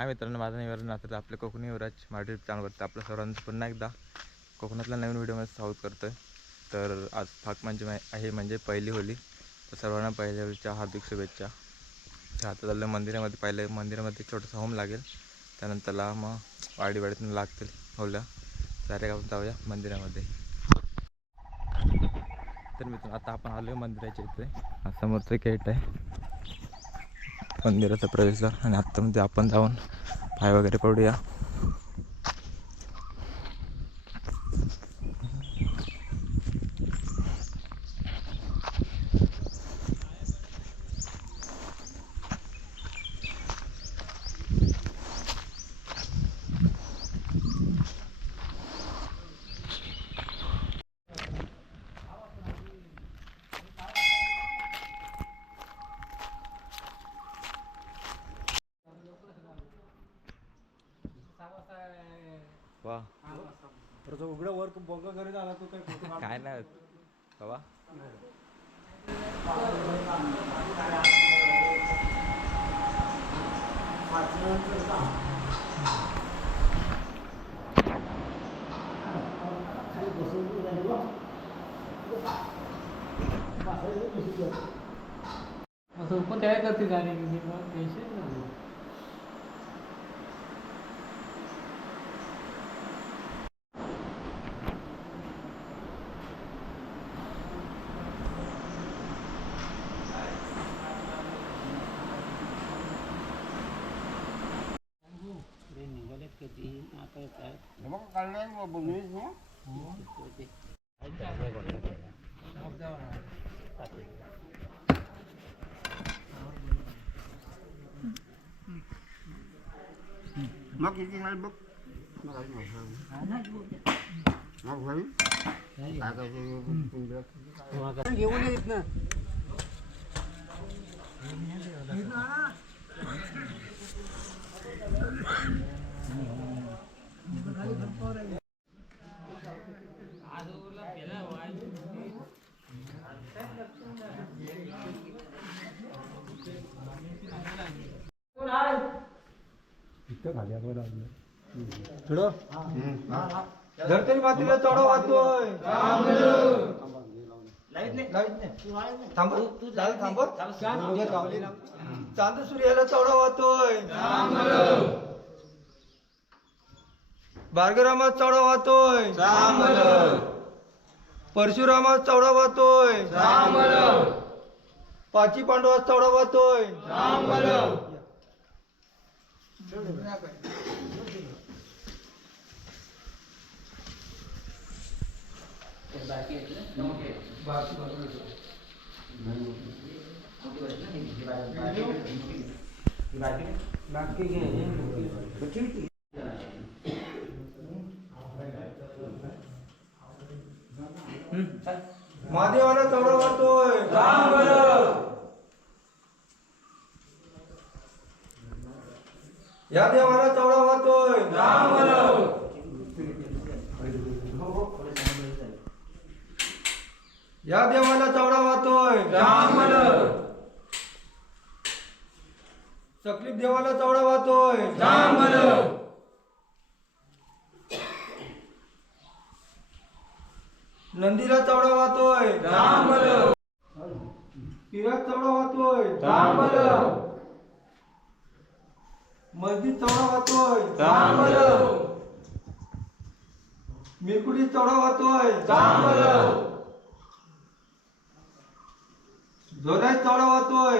हाय मित्रांनो, माझं नाव नातं आपल्या कोकणी युवराज माझ्या चॅनल करतं आपलं सर्वांचं पुन्हा एकदा कोकणातल्या नवीन व्हिडिओमध्ये स्वागत करतो आहे. तर आज फाक आहे म्हणजे पहिली होली. तर सर्वांना पहिल्या होलीच्या हार्दिक शुभेच्छा. आता चाललं मंदिरामध्ये, पहिल्या मंदिरामध्ये छोटंसं होम लागेल, त्यानंतरला मग वाडीतून लागतील होल्या. सारे गावून जाऊया मंदिरामध्ये. तर मित्रांनो, आता आपण आलो आहे मंदिराच्या इथे. समोरचं गेट आहे मंदिराचा प्रवेशद्वार, आणि आत्तामध्ये आपण जाऊन पाय वगैरे पडूया. वा उघड्या वर बंग घरी झाला तो काय नाही बाबा. असं पण काय करते गाडी टेन्शन मग किती नाही बघ मग भाई घेऊन येत ना. धरतरी मातीला चढा वाहतोय. चांद सूर्याला चढा वाहतोय. भार्गरामा चढा वाहतोय. परशुरामा चढा वाहतोय. पाची पांडवा चढा वाहतोय. महादेवाला चढा वाहतोय. या देवाला चढा वाहतोय. या देवाला चढा वाहतोय. सकलीप देवाला चढा वाहतोय. नंदीला चढा वाहतोय. पिरात चढा वाहतोय. मस्जिद चढा वाहतोय. मिरकुडी चढा वाहतोय. जोरात चढा वाहतोय.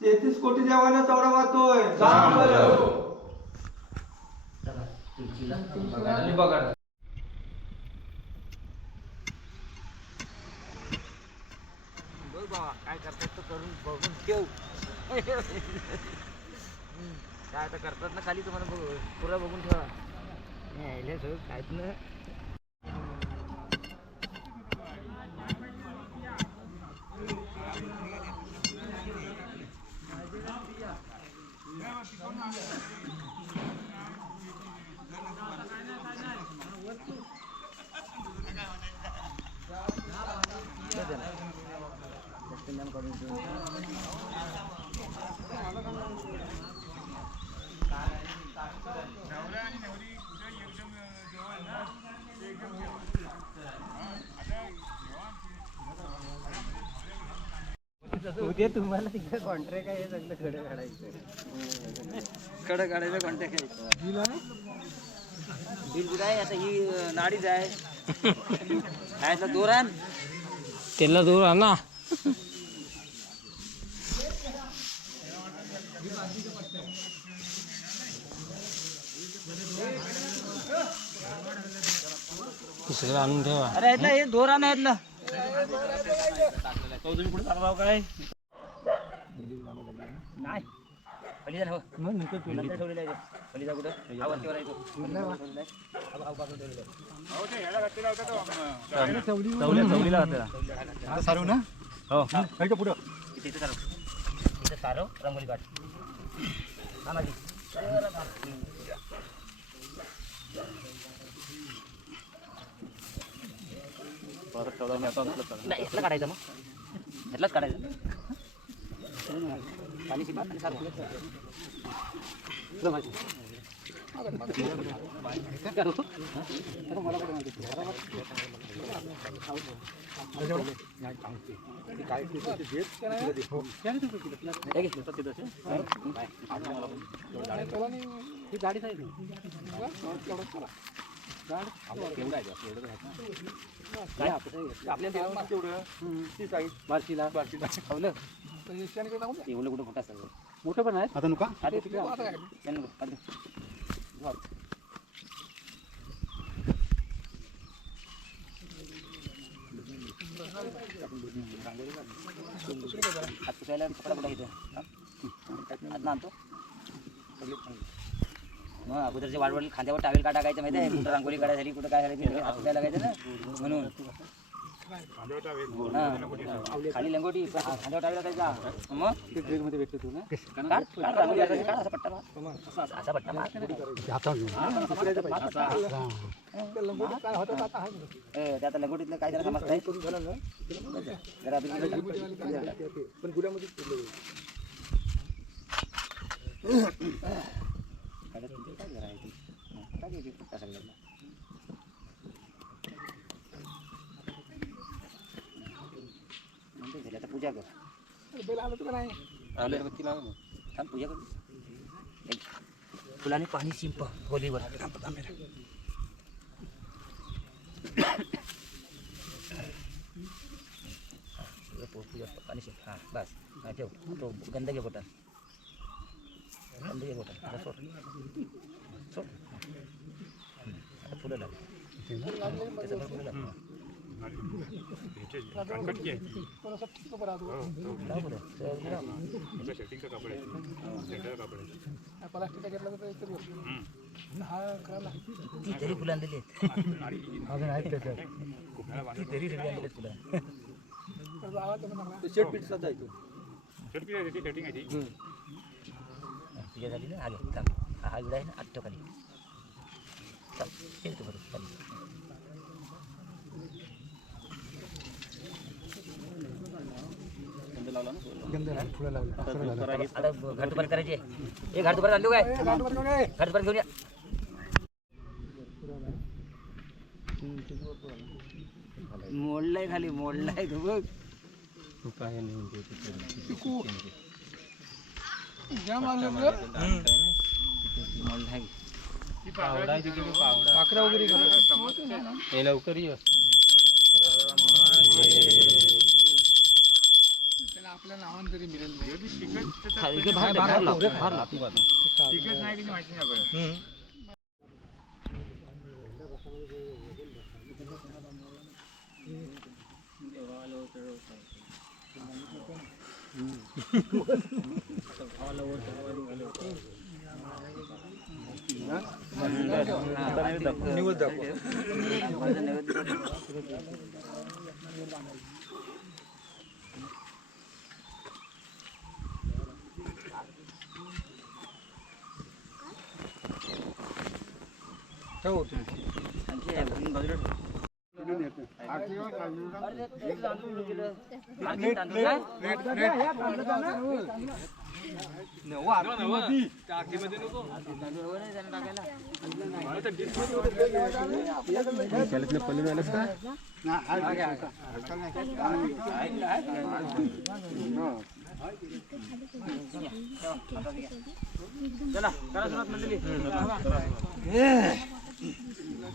33 कोटी देवाला चढा वाहतोय. काय करतात तर करून बघून ठेव. काय आता करतात ना खाली, तुम्हाला पुरा बघून ठेवा. नाही सगळं काहीच ना. उद्या तुम्हाला तिकडे कॉन्ट्रॅक्ट आहे सगळं कडे काढायचं कडे काढायचं कॉन्ट्रॅक्ट आहे बिल आहे आता ही नाडीच आहे काय दोर आण त्याला दूर आणा सगळं आणून ठेवा. अरे इथलं हे दोर आण इथलं तुम्ही पुढे चालू राव काय नाही पलीजा हो मग नंतर ठेवलेलं आहे पलीजा कुठं आवरतीवर आहे तो चवलीला होता सारू ना हो काय का पुढं इथे सारो रंगोली काढ नानाजी नाही इथलं काढायचं मग इथलंच काढायचं पाणी शिपा आणि सारू कुठं कुठं असतं मोठं पण आहे आता नुका हात पुसायला कपडा कुठं घेतो हात आणतो मग अगोदरच्या वाढवडील खांद्यावर टावेल का टाकायचं माहिती आहे कुठं रांगोळी काढायसाठी कुठं काय झालं हात पुसायला लागायचं ना म्हणून खाली लंगोटी खांद्यावर टावेल टाकायचा मग मध्ये भेटतो तू ना रांगोळी काढायची असा पट्टा असा पट्टा ते आता लंगोटीतलं काय जरा समजत आहे जरा पण गुड्यामध्ये आता पूजा कर थांब पूजा कर फुलाने पाणी शिंप होलीवर पाणी शिंप हां बस हा ठेव तो गंध घे बोटा गंध घे बोटा आता सोड सोड आता फुलं लाव त्याच्यावर फुलं लाव ती तरी फुलं आणलेली आहेत ती तरी सगळी आणलेली फुलं पूजा झाली ना आले थांब हा विडा आहे ना आठ खाली येतो बरोबर खाली आता घर दुपार करायची हे घर दुपार चालू काय घर दुपार घेऊन या मोडलाय खाली मोडलाय तू बघ लवकर ये आपल्या नावान तरी मिळेल निवड दाखव आणखी बाजूला चला करा सुरुवात मंडळी.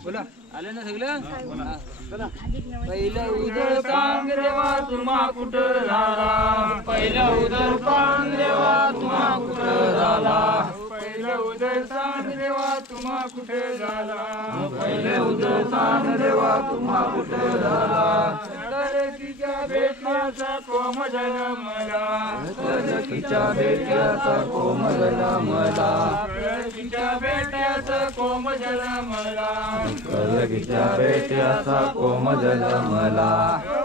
बोला आले ना सगळं. पहिलं उदळ सांग देवा तुम्हा कुठं झाला. पहिलं उदळ सांग देवा तुम्हा कुठं झाला. पहिलं उदळ सांग देवा तुम्हा कुठे झाला. पहिलं उदळ सांग देवा तुम्हा कुठे झाला. तडकीच्या भेटण्याचा कोमजल मला. तडकीच्या भेटण्याचा कोमजल मला. तडकीच्या भेटण्याचा कोमजल मला. कलगीच्या बेट्याचा कोमजल मला.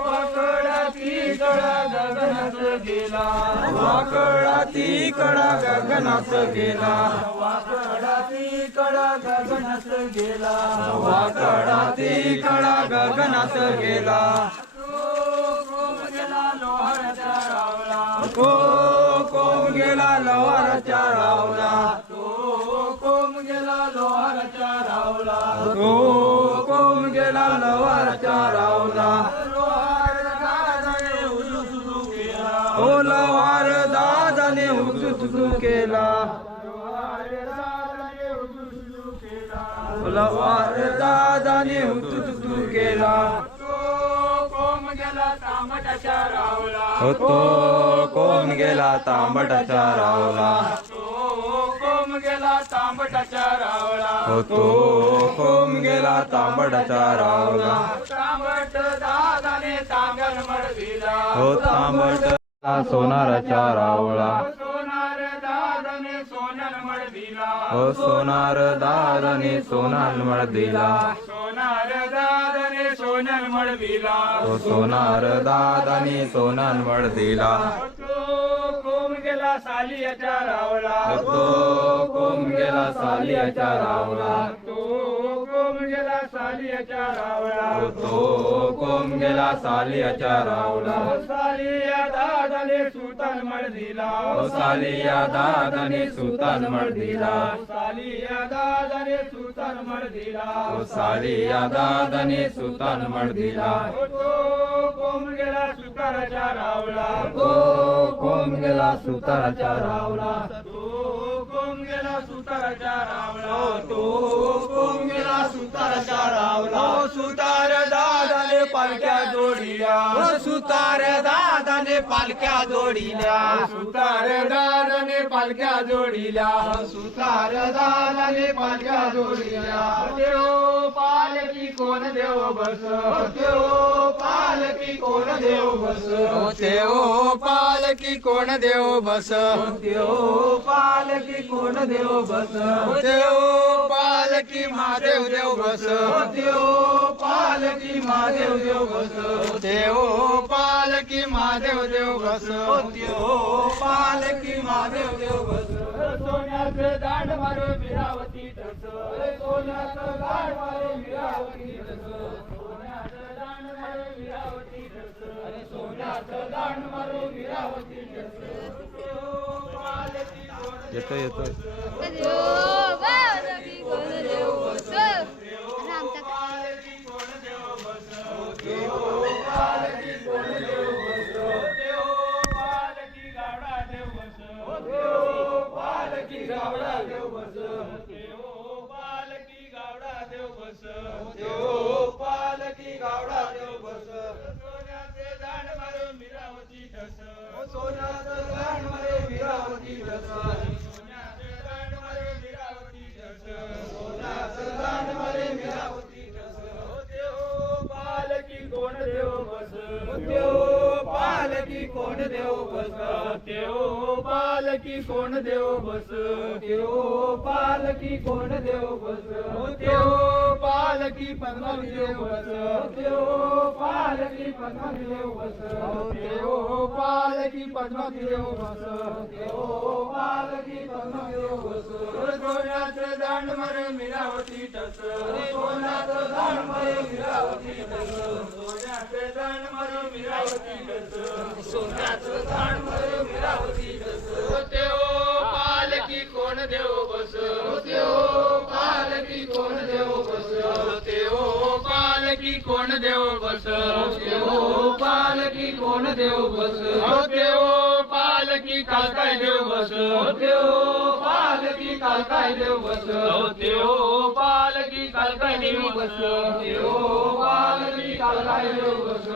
वाकडाती कडा गगनात गेला. वाकडाती कडा गगनात गेला. वाकडाती कडा गगनात गेला. वाकडाती कडा गगनात गेला. कोम गेला लोहाराच्या रावला. कोम गेला लोहाराच्या रावला. कोम गेला लोहाराच्या रावला. कोम गेला लोहाराच्या रावला. लोहार दादाने उलुसुलू केला. ओ लोहार दादाने उचुचू केला. लोहार दादाने उचुचू केला. कोम गेला तांबटाच्या रावला. तो कोम गेला तांबटाच्या रावला. कोम गेला तांबटाच्या रावला. तो कोम गेला तांबटाच्या रावला. तांबट दादाने तांगण मडविला. तांबट सोनाराच्या रावला. सोनार दादाने सोनन मडविला. सोनार दादाने सोनार दिला. सोनार दादाने सोनन मडविला. सोनार दादाने सोनार दिला. तो कोम गेला सालियाच्या रावला. तो कोम गेला सालियाच्या रावला. तो कोम गेला सालियाच्या रावला. तो कोम गेला सालियाच्या रावला. सालिया दादाने सुतान मडविला. सालिया दादाने सुतान दिला. सालिया दादाने सुतान मडविला. सालिया दादाने सुतान दिला. तो कोम गेला सुताराच्या रावला. तो कोम गेला सुताराच्या रावला. तो कोम गेला सुताराच्या रावला. तो कोम गेला सुताराच्या रावला. सुतार दादाने पालख्या जोडिल्या. सुतार दादाने पालख्या जोडिल्या. सुतार दादाने पालख्या जोडिल्या. सुतार दादाने पालख्या जोडिल्या. देव पालकी कोण देव बस. देव पालकी कोण देव बस. देव पालकी कोण देव बस. देव पालकी कोण देव बस. देव पालकी महादेव देव बस. देव पालकी महादेव देव बस. देव पालकी महादेव देव बस. देव पालकी महादेव देव बस. सोन्याचं दांड मारो मीरावती तस. सोन्याचं दांड मारो मीरावती तस. सोन्याचं दांड मारो मीरावती तस. सोन्याचं दांड मारो मीरावती तस. येतोय येतोय. पालकी कोण देव बस. देव पालकी कोण देव बस. देव पालकी पद्मावती देव बस देव पालकी पद्मावती देव बस देव पालकी पद्मावती देव बस देव पालकी पद्मावती देव बस सोन्याचं दांड मरे मिरावती टस सोन्याचं दांड मरे मिरावती टस सोन्याचं दांड मरे मिरावती टस सोन्याचं दांड मरे मिरावती टस देव पालकी कोण देव बस देव पालकी कोण देव बस देव पालकी कोण देव बस देव पालकी कोण देव बस देव पालकी काल काय देव बस देव पालकी काल काय देव बस देव पालकी काल काय देव बस देव पालकी काल काय देव बस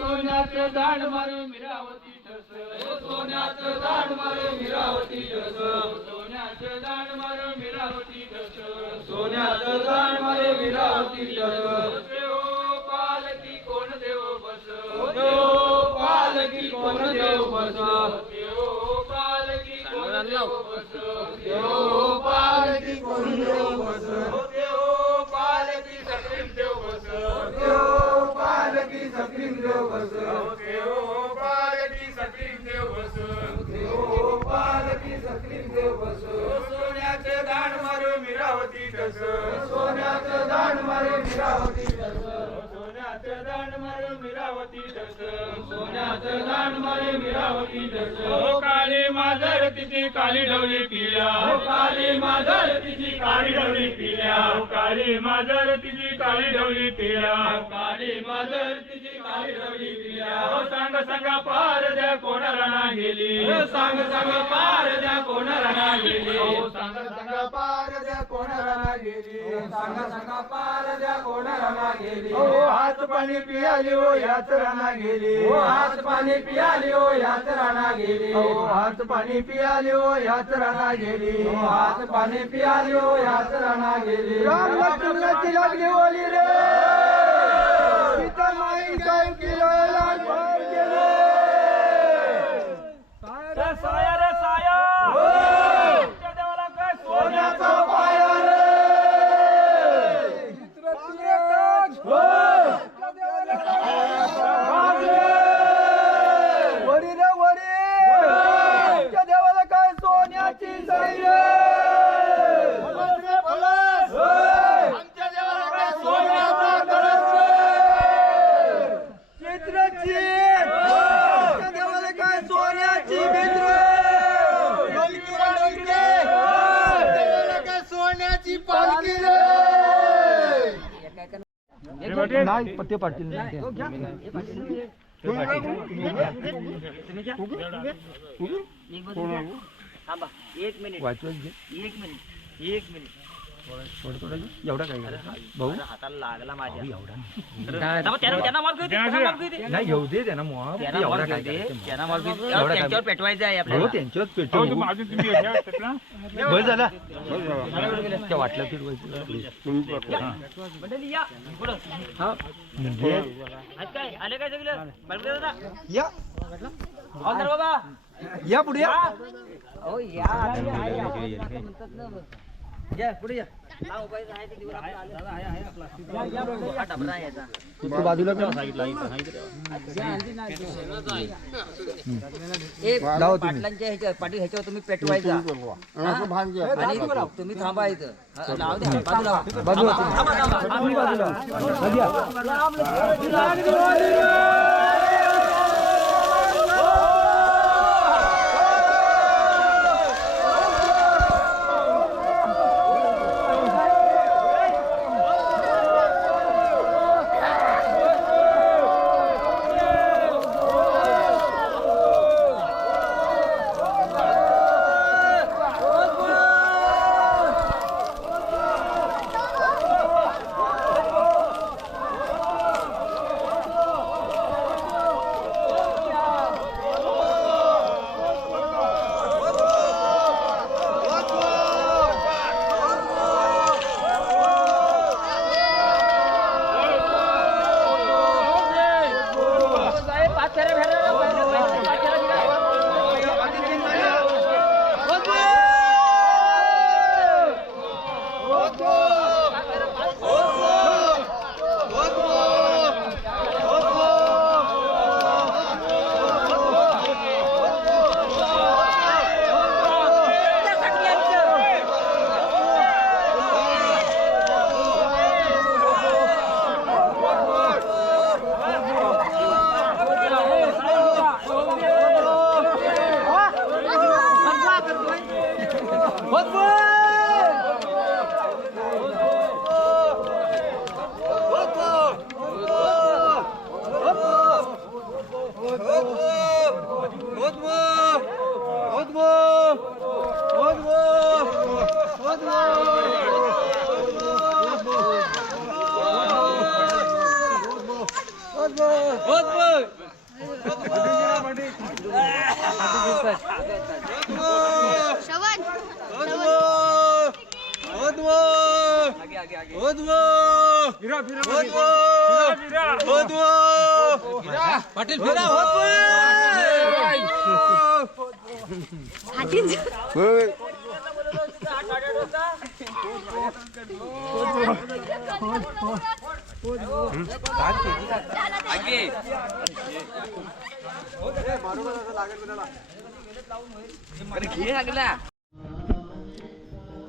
सोन्याचं दांड मारे मिरावती टस सोन्याचं दांड मारे मिरावती टस सोन्याचं दांड मारे मिरावती टस सोन्याचं दांड मारे मिरावती टस देव पालकी कोण देव बस देव पालकी कोण देव बस देव पालकी कोण देव बस देव पालकी कोण देव बस देव पालकी सक्रीम देव बस देव पालकी सक्रीम देव बस देव पालकी सक्रीम देव बस देव पालकी सक्रीम देव बस सोन्याचे दांड मारे मिरावती टस सोन्याचं दांड मारे मिरावती टस सोन्याचं दांड मारे मिरावती टस सोन्याचं दांड मारे मिरावती टस काली माजर तिची काली ढवली पिल्या काली माजर तिची काली ढवली पिल्या काली माजर तिची काली ढवली पिल्या काली माजर तिची काली ढवली पिल्या सांग सांगा पार द्या कोणाला ना गेली सांग सांग पार द्या कोणाला ना गेली सांग सांगा पार द्या कोणाला ना गेली सांग सांगा पार द्या कोणाला ना गेली हात पाणी पियाली हो याच राना गेली हात पाणी पियाली हो याच राना गेली हात पाणी पियाली हो याच राना गेली हात पाणी पियाली हो याच राना गेली राम लक्ष्मणाची लागली ओली रे सीता माई काय केलं लाल गेले साया रे साया तुमच्या देवाला काय सोन्याचा पाया रे वरी रे वरी तुमच्या देवाला काय सोन्याची सई रे आमच्या देवाला काय सोन्याचा कळस रे चित्रची आमच्या देवाला काय सोन्याची मित्र सोन्याची पालखी रे नाही पत्ते पाटील थांबा एक मिनिट एवढा काय भाऊ हाताला लागला माझ्या एवढा त्यांना मार्ग नाही घेऊ दे त्यांना मुळा एवढा काय त्यांच्यावर पेटवायचं आहे आपल्याला त्यांच्यावर पेटवून बस झाला त्या वाटलं मंडळी या पुढं म्हणजे काय आले काय सगळं बलदेव दादा या ऑर्डर बाबा या पुढे या ओ या या पुढे या बाजूला पाटलांच्या ह्याच्यावर पाटील ह्याच्यावर तुम्ही पेटवायचा आणि तुम्ही थांबायचं लाव द्या बाजूला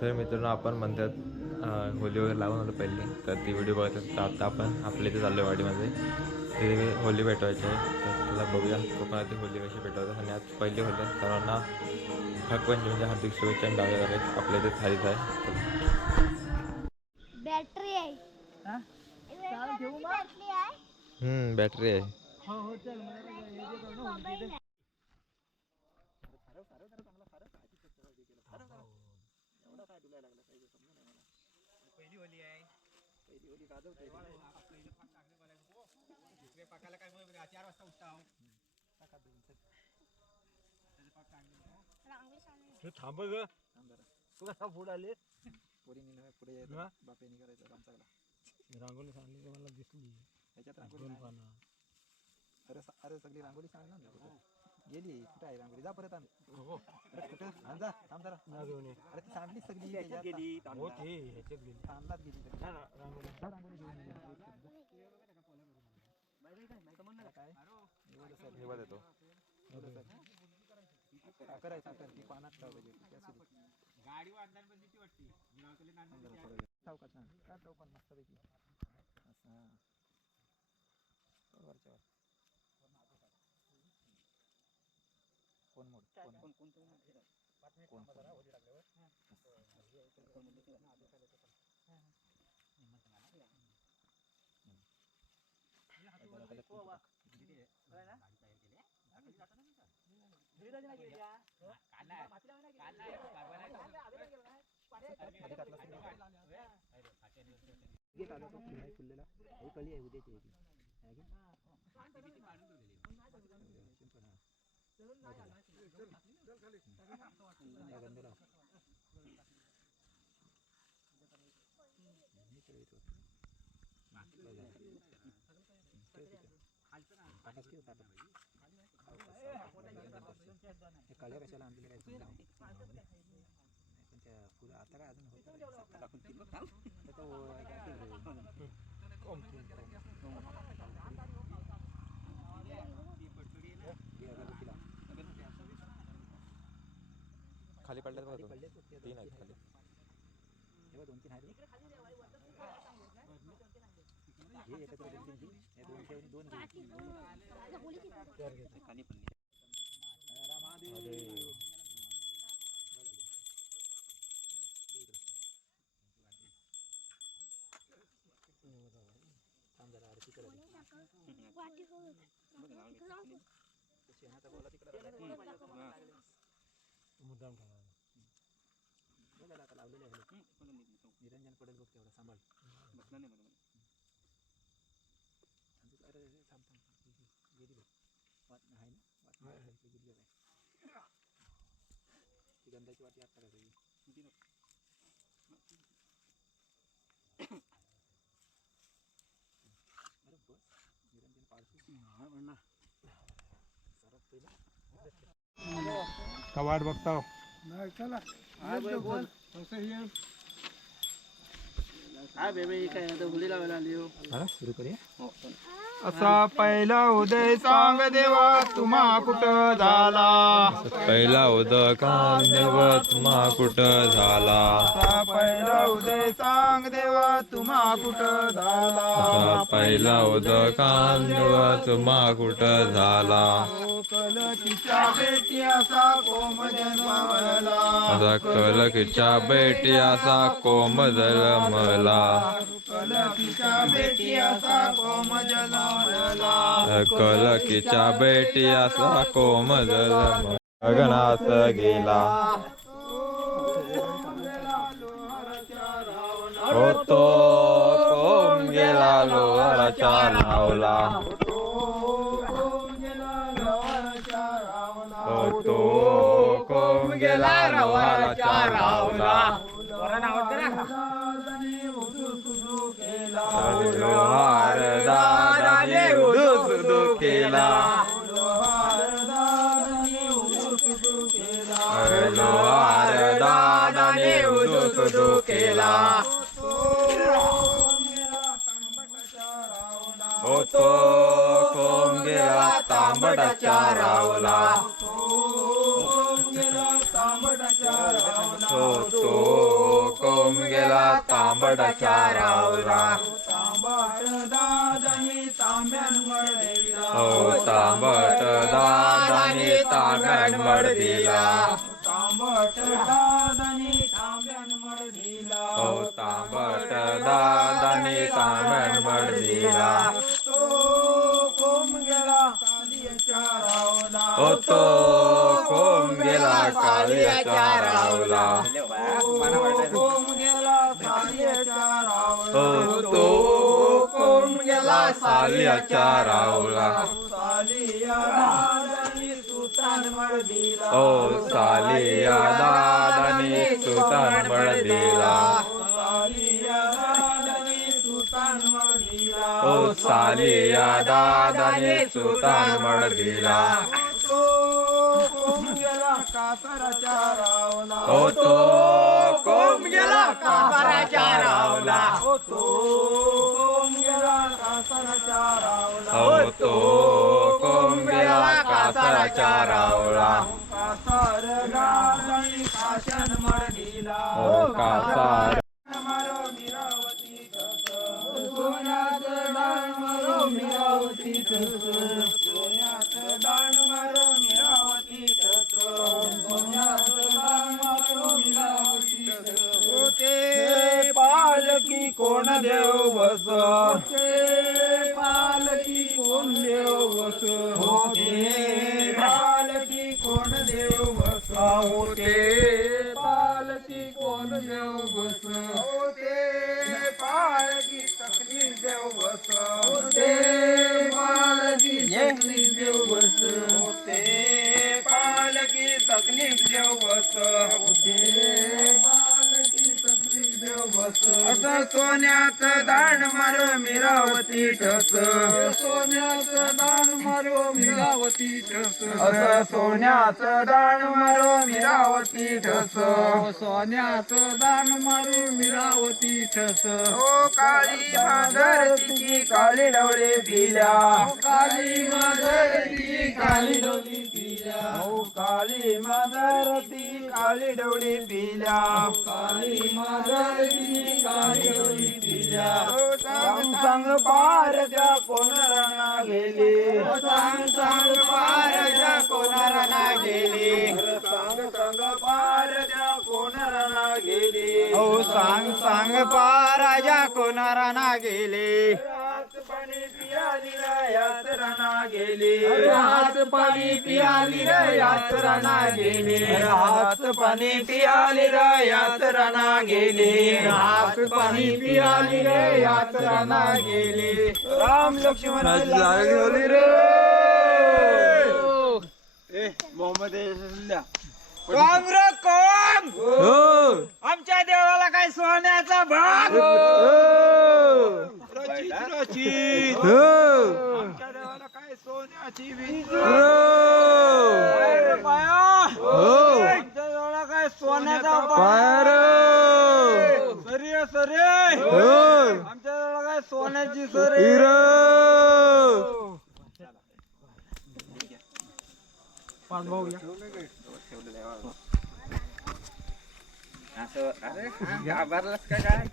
तर मित्रांनो आपण म्हणतात होली वगैरे लावून होतं पहिले तर ती व्हिडिओ बघत तर आता आपण आपल्या इथे चाललो वाडीमध्ये ते होली पेटवायची आहे तर तुला बघूया कोकणातील होली कशी पेटवतात आणि आज पहिली होली सर्वांना भागपंचमी म्हणजे हार्दिक शुभेच्छा आणि डाव्या करायचं आपल्या इथे थालीच आहे बॅटरी आहे बॅटरी आहे थांब ग तू कसा पुढे आले पुढे बापेनी करायचं काम सगळं रांगोली सांगली की मला दिसली त्याच्यात रांगोली नाही. अरे सगळी रांगोली सांगणार ना कुठं गेली कुठं आहे रांगोली जा परत आण अरे कुठं आण जा थांब जरा अरे ती सांडली सगळी ह्याच्यात गेली ह्याच्यात गेली तांदळात गेली सगळी रांगोली रांगोली घेऊन ये. काय हेवा देतो साखर आहे साखर ती पानात ठेवायची चौकात ना काय चौकात मस्तपैकी असं वरच्यावर कोण मोड काळ्या कशाला आणलेलं काय फुलं आता काय अजून होत खाली पडल्यात बघा तीन आहेत खाली तेव्हा 2-3 आहेत हे एकत्र 2-3 हे 2 ठेवून 2 खाली पडली मुद्दाम ठेवा निरंजन पडेल बघ तेवढा सांभाळ बसला नाही अरे थांब गेली बघ आहे ना गेली काय ती गंधाची वाटी आत टाकायची अरे बस निरंजन पाडतो सरत पहिला का वाट बघता चला बोल सुरू करूया असा पहिला उदय सांग देवा तुम्हा कुठं झाला पहिला उदकान देव तुम्हा कुठं झाला असा पहिला उदय सांग देवा तुम्हा कुठं झाला असा पहिला उदकान देव तुम्हा कुठं झाला कलकीच्या बेटी असा कोम जन्मला असा कलकीच्या बेटी असा कोम जन्मला कलकीच्या बेटी असा कोम जन्मला कलकीच्या बेटी असा कोम जन्म गगनात गेला होतो कोम गेला लोहाराच्या लावला गेला लोहाराच्या रावला लोहार दादाने उदू केला लोहार दादाने उदू केला होतो कोण गेला तांबडाच्या रावला होतो कोण गेला तांबडाच्या रावला हो तांबट दादाने तांब्यान मड दिला हो तांबट दादाने तांब्यान मड दिला हो तो कोण गेला कालियाच्या रावला हो तो कोण गेला सालियाच्या रावला हो सालिया दादाने सुतान मळ दिला हो सालिया दादाने सुतान मळ दिला हो तो कोण गेला कासाराच्या रावला हो तो कोण गेला कासाराच्या रावला हो कासार पालकी कोण देव बस पालकी कोण देव बस होते पालकी कोण देव बस होते पालकी कोण देव बस होते पालकी तकली देव बस होते पालकी तकली देव बस होते पालकी तकली देव बस होते असं सोन्याच दाण मारो मिरावती ठस सोन्याच दाण मारो मिरावती ठस असं सोन्याच दाण मारो मिरावती ठस सोन्याच दाण मारो मिरावती ठस ओ काळी मांजर तिची काळी डवळे पिल्या काळी मांजर तिची काळी डवळी पिल्या ओ काळी मांजर ती काळी डवळी पिल्या काळी मांजर सांग सांग पारच्या कोणाला गेली सांग सांग पारच्या कोणाला गेली सांग सांग पारच्या कोणाला गेली हो सांग सांग पाराजा कोणाला गेली पाणी पियाली यात्रा गेली हात पाणी पियाली यात्रा गेली हात पाणी पियाली यात्रा गेली हात पाणी पियाली यात्रा गेली राम लक्ष्मण लागली रे मोहम्मद कोण रे कोण आमच्या देवाला काय सोन्याचा भाग आमच्या देवाला काय सोन्याची आमच्या देवाला काय सोन्याचा पायर सरी सरी आमच्या देवाला काय सोन्याची सरी पाच भाऊ घाबरलास का काय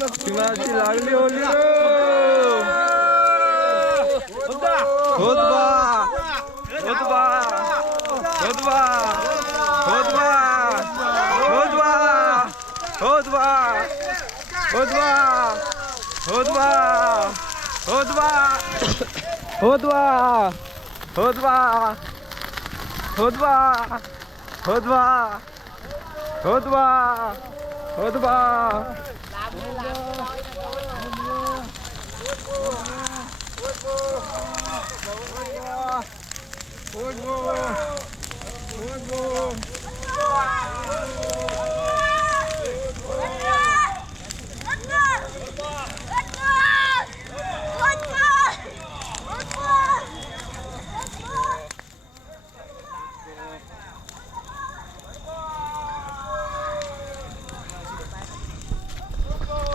लक्ष्मणाची लागली होली होत बा होत बा होत बा होत बा होत बा होत बा होत बा होत बा होत बा होत बा होत बा होत बा होत बा होत बा होत बा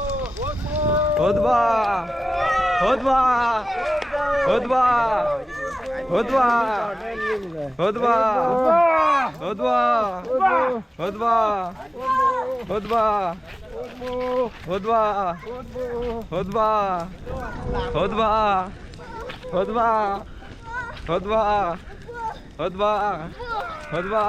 होत बा होत बा होत बा होत बा होत बा होत बा होत बा होत बा होत बा होत बा होत बा होत बा होत बा होत बा होत बा